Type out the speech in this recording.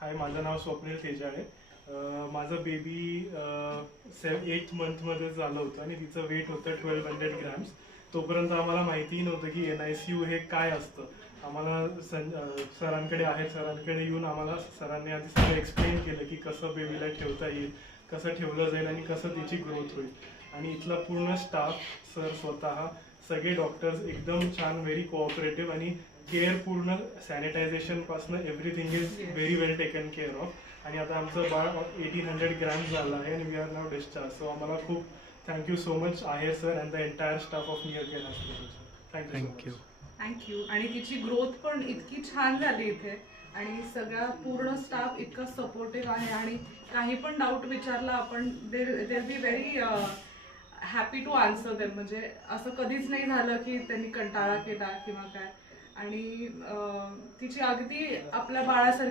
हाय, माझं नाव स्वप्नील तेजाळे. माझं baby 8th मंथमध्ये झालं होतं आणि तिचं वेट होतं 1200 ग्रॅम्स. तोपर्यंत आम्हाला माहितीही नव्हतं की NICU हे काय असतं. आम्हाला सरांकडे येऊन आम्हाला सरांनी आधी सगळं एक्सप्लेन केलं की कसं बेबीला ठेवता येईल, कसं ठेवलं जाईल आणि कसं तिची ग्रोथ होईल. आणि इथला पूर्ण स्टाफ, सर स्वतः, सगळे डॉक्टर्स एकदम छान, व्हेरी कोऑपरेटिव्ह आणि केअर, पूर्ण सॅनिटायझेशन पासून everything is very well taken care of. आणि आता आमचं बाळ 1800 ग्रॅम्स झालं आहे आणि we are now discharge. So आम्हाला खूप thank you so much Aher sir and the entire staff of near care hospital. Thank you so thank you. Much. Thank you. आणि तिची ग्रोथ पण इतकी छान झाली इथे आणि सगळा पूर्ण स्टाफ इतका सपोर्टिव्ह आहे आणि काही पण डाऊट विचारला आपण there be very happy to answer them. म्हणजे असं कधीच नाही झालं की त्यांनी कंटाळा केला किंवा काय. आणि तिची अगदी आपल्या बाळासारखी